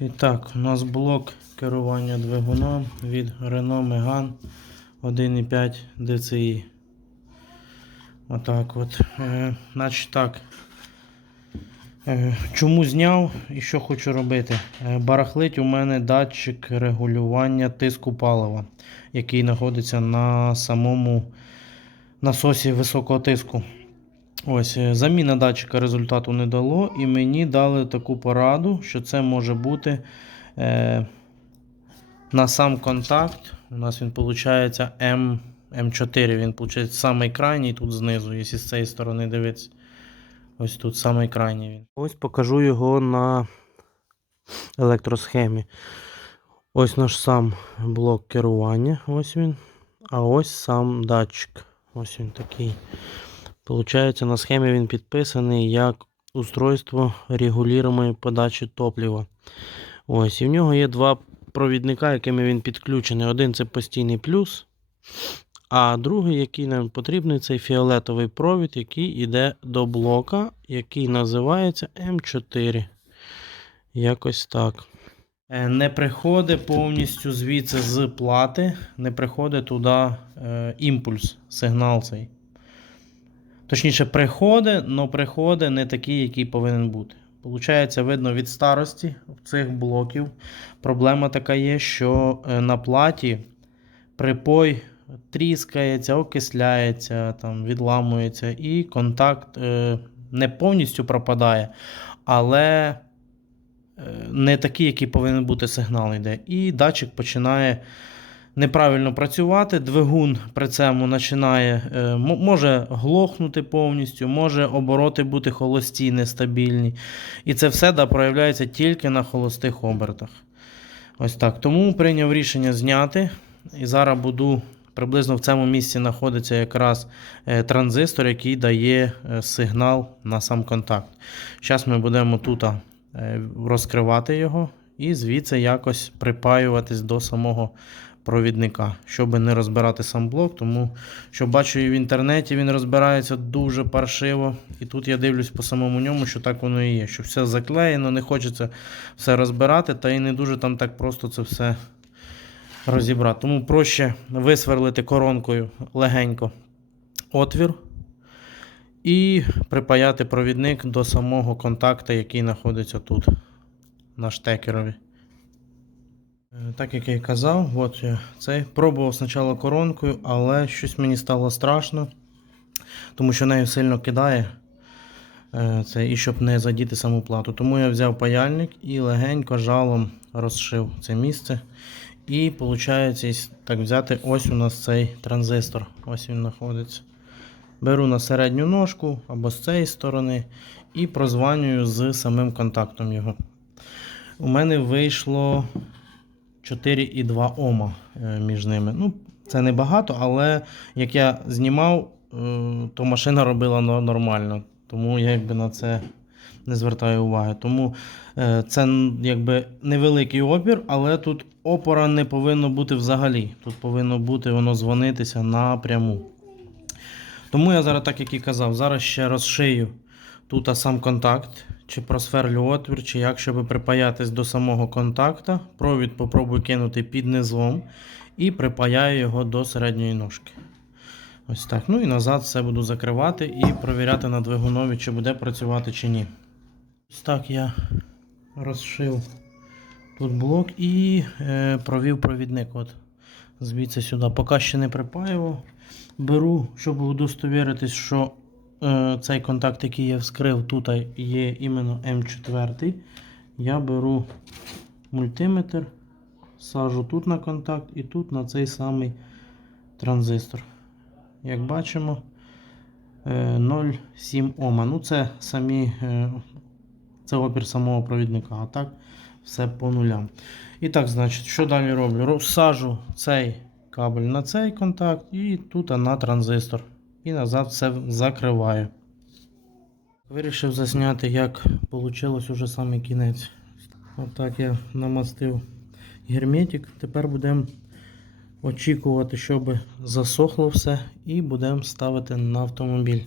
І так, у нас блок керування двигуном від Renault Megane 1,5 DCI. Отак от. Е, значить так. Е, чому зняв і що хочу робити? Е, барахлить у мене датчик регулювання тиску палива, який знаходиться на самому насосі високого тиску. Ось, е, заміна датчика результату не дало, і мені дали таку пораду, що це може бути е, на сам контакт. У нас він виходить М, М4. Він виходить самий крайній тут знизу, якщо з цієї сторони дивитися. Ось тут самий крайній він. Ось покажу його на електросхемі. Ось наш сам блок керування. Ось він. А ось сам датчик. Ось він такий. Получається, на схемі він підписаний як устройство регулюємої подачі топлива. Ось, і в нього є два провідника, якими він підключений. Один це постійний плюс, а другий, який нам потрібний, це фіолетовий провід, який йде до блока, який називається М4. Якось так. Е, Не приходить повністю звідси з плати, не приходить туди е, імпульс, сигнал цей. Точніше, приходить, але приходить не такий, який повинен бути. Получається, видно від старості цих блоків. Проблема така є, що е, на платі припой тріскається, окисляється, там, відламується, і контакт е, не повністю пропадає, але е, не такий, який повинен бути сигнал йде. І датчик починає неправильно працювати. Двигун при цьому починає, е, може глохнути повністю, може обороти бути холості, нестабільні. І це все да, проявляється тільки на холостих обертах. Ось так. Тому прийняв рішення зняти. І зараз буду. Приблизно в цьому місці знаходиться якраз е, транзистор, який дає е, сигнал на сам контакт. Зараз ми будемо тут розкривати його і звідси якось припаюватись до самого провідника, щоб не розбирати сам блок. Тому що бачу і в інтернеті він розбирається дуже паршиво. І тут я дивлюсь по самому ньому, що так воно і є. Що все заклеєно, не хочеться все розбирати, та і не дуже там так просто це все розібрати. Тому проще висверлити коронкою легенько отвір і припаяти провідник до самого контакта, який знаходиться тут на штекерові. Е, Так як я і казав, от я цей пробував спочатку коронкою, але щось мені стало страшно, тому що нею сильно кидає е, це, і щоб не задіти саму плату. Тому я взяв паяльник і легенько жалом розшив це місце. І виходить, так взяти, ось у нас цей транзистор. Ось він знаходиться. Беру на середню ножку або з цієї сторони і прозванюю з самим контактом його. У мене вийшло 4,2 Ома е, між ними. Ну, це не багато, але як я знімав, е, то машина робила нормально. Тому я якби на це не звертаю уваги. Тому е, це якби невеликий опір, але тут опора не повинно бути взагалі. Тут повинно бути воно дзвонитися напряму. Тому я зараз, так як і казав, зараз ще розшию тут сам контакт, чи просверлю отвір, чи як, щоб припаятись до самого контакта. Провід попробую кинути під низом і припаяю його до середньої ножки. Ось так. Ну і назад все буду закривати і провіряти на двигунові, чи буде працювати чи ні. Ось так я розшив тут блок і е, провів провідник. От. Звідси сюди. Поки ще не припаював. Беру, щоб удостовіритись, що цей контакт, який я вскрив, тут є іменно М4. Я беру мультиметр, сажу тут на контакт і тут на цей самий транзистор. Як бачимо, е, 0,7 Ома. Ну, це самі, е, це опір самого провідника, а так все по нулям. І так, значить, що далі роблю? Розсажу цей кабель на цей контакт і тут на транзистор. І назад все закриваю. Вирішив засняти, як вийшло вже саме кінець. Отак я намастив герметик. Тепер будемо очікувати, щоб засохло все, і будемо ставити на автомобіль.